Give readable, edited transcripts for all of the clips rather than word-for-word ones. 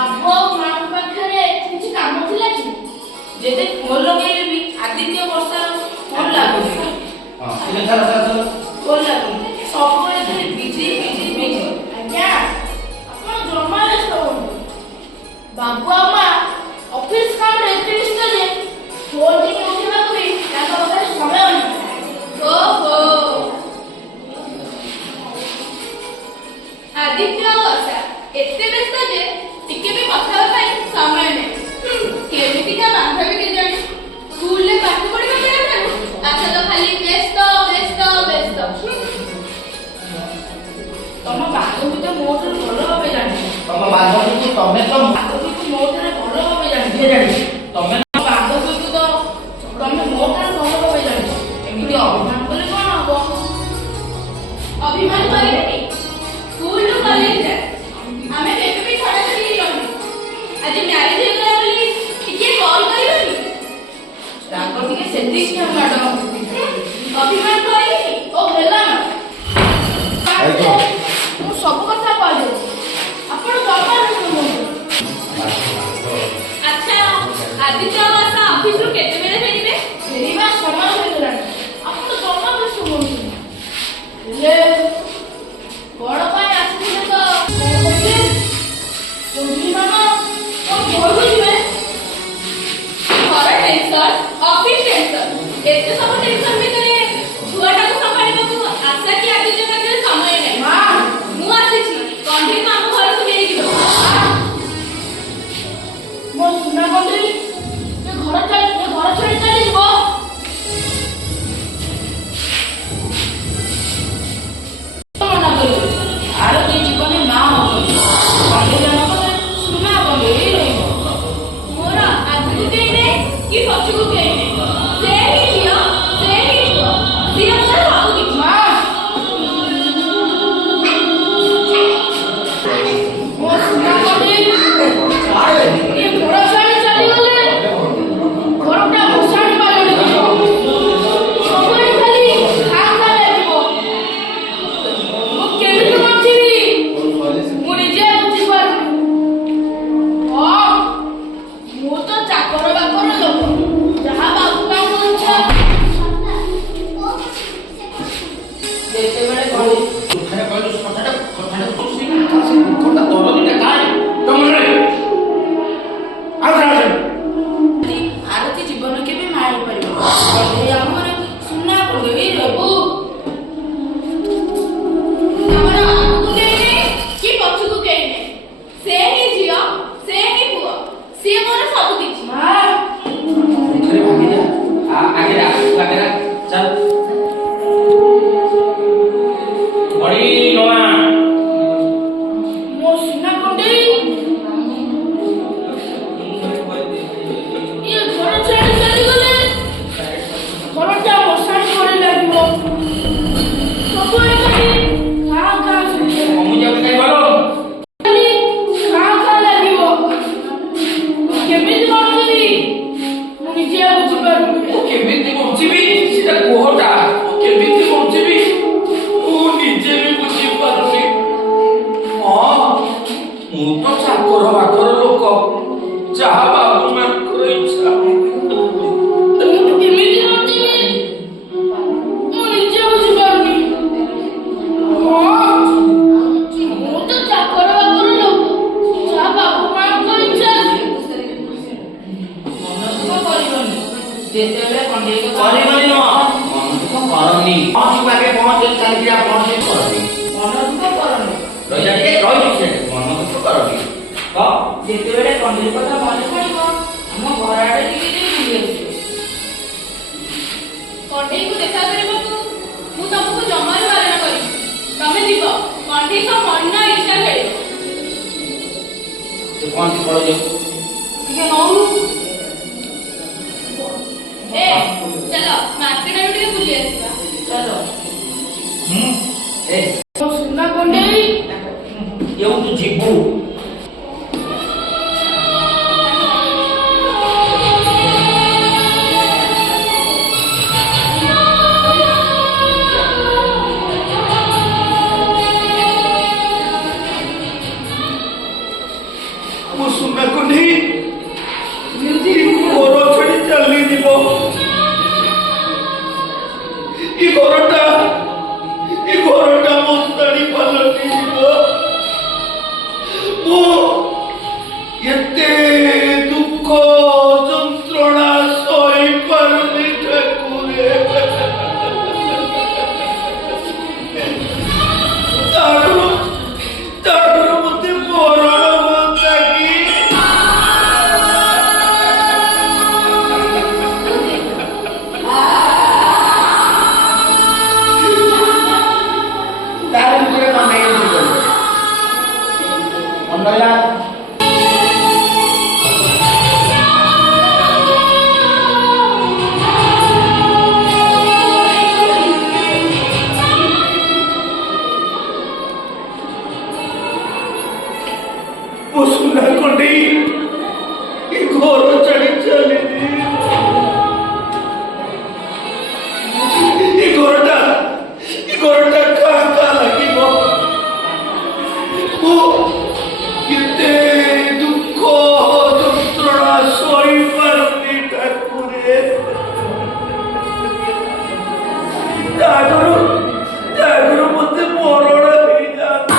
ବାବୁ ଆଉ ମାଙ୍କ ପାଖରେ କିଛି କାମ ଥିଲା କି? ଯେତେ ଫୋନ ଲଗେଇଲେ ବି ଆଦିତ୍ୟ ବର୍ଷାର ଫୋନ ଲାଗୁନି। ଫୋନ ଲାଗୁନି, ସବୁବେଳେ ଖାଲି ବିଜି ବିଜି ବିଜି। ଆଜ୍ଞା ଆପଣ ଜମା ବ୍ୟସ୍ତ ହୁଅନ୍ତୁ। ବାବୁ ଆଉ ମା ଅଫିସ କାମରେ ଏତେ ବ୍ୟସ୍ତ ଯେ ଫୋନ ଟିକେ ଉଠିବାକୁ ବି ତାଙ୍କ ପାଖରେ ସମୟ ନାହିଁ। ଓହୋ, ଆଦିତ୍ୟ ଆଉ ବର୍ଷା ଏତେ ବ୍ୟସ୍ତ ଯେ ଟିକେ ବି କଥା ହେବା ପାଇଁ ସମୟ ନାହିଁ। କେମିତିକା ବାନ୍ଧବୀ କେଜାଣି, ସ୍କୁଲରେ ପାଠ ପଢିବା ବେଳଠାରୁ ଆଚ୍ଛା ତ ଖାଲି ବ୍ୟସ୍ତ ବ୍ୟସ୍ତ ବ୍ୟସ୍ତ। ତମ ବାନ୍ଧବୀ ତ ମୋ ଠାରୁ ଭଲ ଭାବେ ଜାଣିଛ। ତମ ବାନ୍ଧବୀକୁ ତମେ ତ ବାନ୍ଧବୀକୁ ମୋ ଠାରୁ ଭଲ ଭାବେ ଜାଣିଛ। ତମେ ବାନ୍ଧବୀକୁ ତ ତମେ ମୋ ଠାରୁ ଭଲ ଭାବେ ଜାଣିଛ। ଏମିତି ଅଭିମାନ କଲେ କଣ ହବ? ଅଭିମାନ କରିବେନି, ସ୍କୁଲରୁ କଲେଜ ଯାଏ ଆମେ କେବେ ବି ଛଡାଛଡି ହେଇଯାଉନି। ଆଜି ମ୍ୟାରେଜ ହେଇଗଲା ବୋଲି ଟିକେ କଲ୍ କରିବନି? ରାଗ ଟିକେ ସେତିକି ମ୍ୟାଡମ। ଅଭିମାନ କରିବେନି ଓ ହେଲା ମୁଁ ସବୁ କଥା କହିଦେଉଛି, ଆପଣ ଜମା ବ୍ୟସ୍ତ ହୁଅନ୍ତୁ। ଆଚ୍ଛା, ଆଦିତ୍ୟ ଆଉ ବର୍ଷା ଅଫିସରୁ କେତେବେଳେ ଫେରିବେ? ଫେରିବା ସମୟ ହେଇଗଲାଣି, ଆପଣ ଜମା ବ୍ୟସ୍ତ ହୁଅନ୍ତୁ। ହେଲେ କଣ ପାଇଁ ଆସିଥିଲେ ତ କଣ କହିଲେ? ଚୌଧୁରୀ ମାମା କଣ ଘରକୁ ଯିବେ? ଘର ଟେନସନ, ଅଫିସ ଟେନସନ, ଏତେ ସବୁ ଟେନସନ ଭିତରେ ଛୁଆଟାକୁ ସମ୍ଭାଳିବାକୁ ଆଶା କି ଆଦିତ୍ୟ ପାଖରେ ସମୟ ନାହିଁ। ମା ମୁଁ ଆସିଛି, କଣ୍ଢେଇକୁ ଆମ ଘରକୁ ନେଇଯିବ। ମୋ ସୁନା କଣ୍ଢେଇ ଘର ଛାଡ଼ି ଚାଲିଯିବ। ମନା କରିବି, ଆରତି ଜୀବନେ ମା ହବନି, କଣ୍ଢେଇ ଜଣକ ସୁନା କଣ୍ଢେଇ ରହିବ। ମୋର ଆଗକୁ କେହି ନାହିଁ କି ପଛକୁ କେହି ନାହିଁ, ସେ ହିଁ ଝିଅ, ସେ ହିଁ ପୁଅ, ସିଏ ମୋର ସବୁ କିଛି। ମା ମୋ ସୁନା କଣ୍ଢେଇ ଏ ଘର ଛାଡ଼ି ଚାଲିଗଲେ ଘରଟା ଭସାଣି ପାଲଟି ଯିବ। ସବୁବେଳେ ଖାଲି ଖାଁ ଖାଁ ଲାଗିବ। ମୁଁ କେମିତି ବଞ୍ଚିବି ମୁଁ ନିଜେ ବୁଝିପାରୁନି। ହଁ ମୁଁ ତ ଚାକର ବାକର ଲୋକ, ଯାହା ବାବୁ ମାଙ୍କ ଇଚ୍ଛା। ଯେତେବେଳେ କଣ୍ଢେଇ ଆରତି ଜୀବନ କେବେ ମାରି ପାରିବ, କଣ୍ଢେଇ ଆମର ସୁନା କଣ୍ଢେଇ ରହିବ। ଆମର ଆଗକୁ କେହି ନାହିଁ କି ପଛକୁ କେହି ନାହିଁ, ସେ ହିଁ ଝିଅ, ସେ ହିଁ ପୁଅ, ସିଏ ମୋର ସବୁ କିଛି। ମା ମୋ ସୁନା କଣ୍ଢେଇ ଏ ଘର ଛାଡ଼ି ଚାଲିଗଲେ ଘରଟା ଭସାଣି ପରି ଲାଗିବ। ସବୁବେଳେ ଖାଲି ଖାଁ ଖାଁ ଶୁଣିବ, ଖାଲି ଖାଁ ଖାଁ ଲାଗିବ। କେମିତି ବଞ୍ଚିବି ମୁଁ ନିଜେ ବୁଝିପାରୁନି। କେମିତି ବଞ୍ଚିବି ସେଟା କୁହଟା, କେମିତି ବଞ୍ଚିବି ମୁଁ ନିଜେ ବି ବୁଝିପାରୁନି। ହଁ ମୁଁ ତ ଚାକର ବାକର ଲୋକ, ଯାହା ବାବୁ ମାଙ୍କର ଇଚ୍ଛା। ମୁଁ କେମିତି ବଞ୍ଚିବି ମୁଁ ନିଜେ ବୁଝିପାରୁନି। ହଁ ମୁଁ ତ ଚାକର ବାକର ଲୋକ, ଯାହା ବାବୁ ମାଙ୍କ ଇଚ୍ଛା। ମନଦୁଃଖ କରିବନି, ଯେତେବେଳେ କଣ୍ଢେଇ କଥା କରିବନି ନୁହଁ, ମନଦୁଃଖ କରନି। ପାଖେ ପହଞ୍ଚି ଚାଲିଛି ଆପଣ ସେ କରନି, ମନଦୁଃଖ କରନି, ରହିଯା ଟିକେ ରହିଛି ସେ ମନଦୁଃଖ କରନି। ଯେତେବେଳେ କଣ୍ଢେଇ କଥା ମନେ ପଡିବ ଆମ ଘର ଆଡେ ଟିକେ ଟିକେ ବୁଲି ଆସିବ। କଣ୍ଢେଇକୁ ଦେଖା କରିବାକୁ ମୁଁ ତମକୁ ଜମାରୁ ବାରଣ କରିବି, ତମେ ଯିବ, କଣ୍ଢେଇଙ୍କ ମନ ଇଚ୍ଛା ଖେଳିବ। ସେ ପହଞ୍ଚି ପଳେଇ ଟିକେ ନଉନୁ, ଏ ଚାଲ ମାର୍କେଟ ଆଡୁ ଟିକେ ବୁଲି ଆସିବା। ଚାଲ। ମୋ ସୁନା କଣ୍ଢେଇ ଏଉଠୁ ଯିବୁ। ମୋ ସୁନାକୁ ନେଇ ଘର ଛାଡ଼ି ଚାଲିଯିବ। ଏ ଘରଟା ମୋ ସ୍ଥାଣୀ ପାଲଟି ଯିବ। ମୁଁ ଏତେ ଦୁଃଖ ଯନ୍ତ୍ରଣା ସହିପାରୁନି ଠାକୁରେ। ତାଠୁ ମତେ ମରଣ ହୁଅନ୍ତା କି? ତାର ଭିତରେ କଣ୍ଡେଇ ମଣ୍ଡଲା ମୋ ସୁନା କଣ୍ଡେଇ ଏ ଘର ଛାଡ଼ି ଚାଲିନି। ଏ ଘରଟା କାଁ କାଁ ଲାଗିବ। ମୁଁ ଏତେ ଦୁଃଖ ଯନ୍ତ୍ରଣା ସହିପାରୁନି ଠାକୁରେ। ତାଠୁ ମତେ ମରଣ ହେଇଯାନ୍ତା।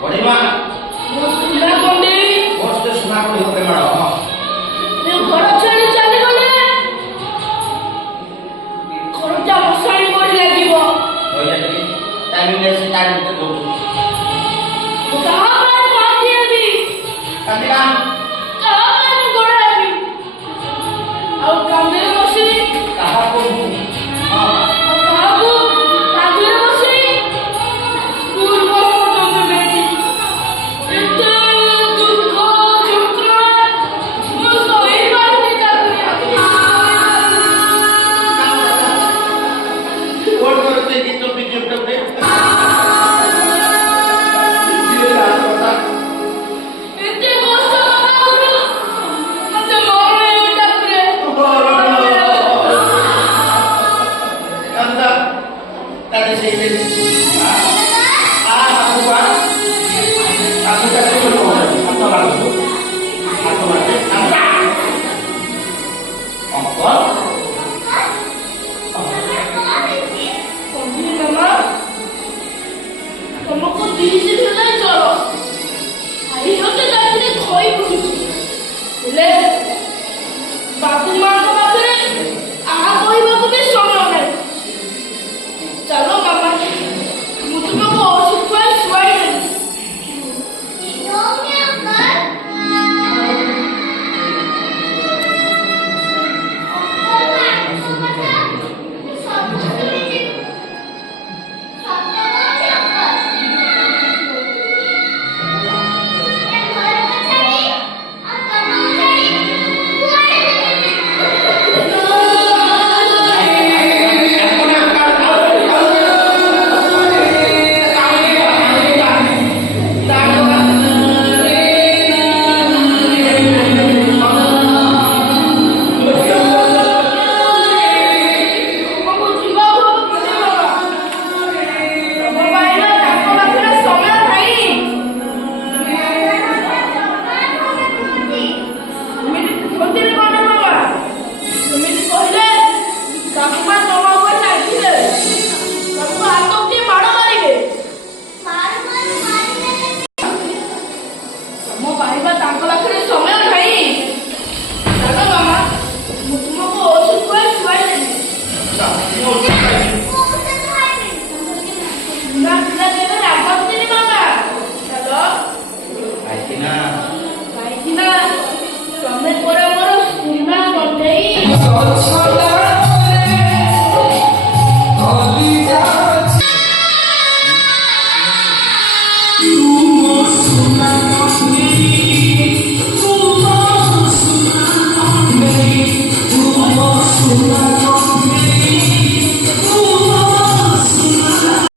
ପଡ଼ିମା ମୋ ସୁନା କଣ୍ଡେଇ ବସ୍ତେ ସୁନା ପଡ଼ି ଗୋଟେ ମାଡ଼ ଏ ଘର ଛାଡ଼ି ଚାଲିଗଲେ ଘରଟା ମଶାଣି ପରି ଲାଗିବ। ରହିଲା ଟିକେ ଟାଇମିଂରେ ସେ ଟାଇମ୍ ଭିତରେ ଦଉଛୁ କାହା ପାଇଁ କାନ୍ଦି ହେବି, କାନ୍ଦିବା କାହା ପାଇଁ ଗୋଡ଼ ହେବି, ଆଉ କାନ୍ଦିରେ ବସି କାହାକୁ ହଁ ଆଉ କାହାକୁ କାନ୍ଦିରେ ବସି ସ୍କୁଲ ବସ୍ ପର୍ଯ୍ୟନ୍ତ ନେଇକି ଏତେ ଦୁଃଖ ଯନ୍ତ୍ରଣା ମୁଁ ସହିପାରୁନି ଠାକୁରେ। କୋଟ କରୁଛେ ଗୀତ ବିଜୁ ଗୋଟେ ଏତେ କଷ୍ଟ କରୁ ମତେ ମରଣ ହେବି ଠାକୁରେ। କାନ୍ଦା ତାদের সেই যে aku kasih berkomentar atau langsung atau nanti kamu ongkol କନ୍ଦିଲି ମାମା, ତମକୁ 3 ଦିନ ହେଲା ଜ୍ୱର। ଆଇ ମତେ ରାତିରେ ଖଇ ପଡୁଛି ହେଲେ